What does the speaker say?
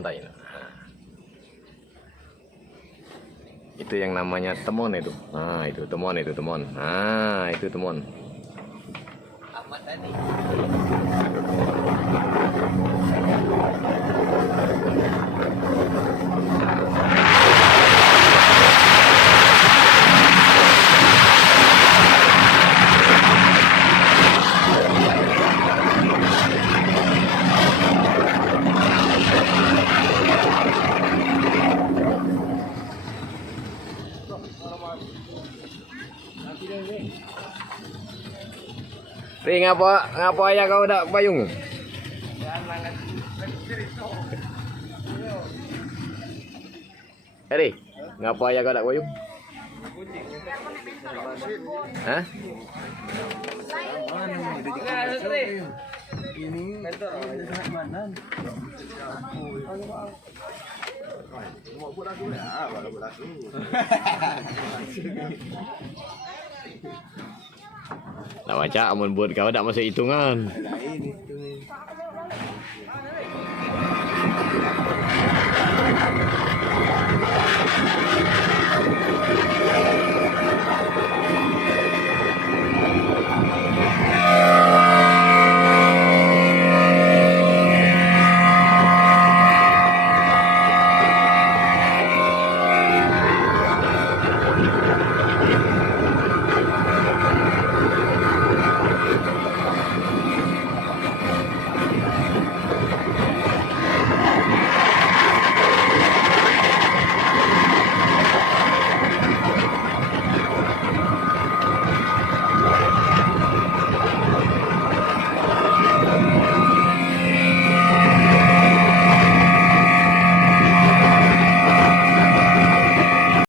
Nah, itu yang namanya temon itu. Nah, itu temon, itu temon. Nah, itu temon. Amat tadi. Ri, ngapa ya kau dak payung? Ri, ngapa ya kau dak payung? Hah? Tak baca amun buat kau dak masuk hitungan.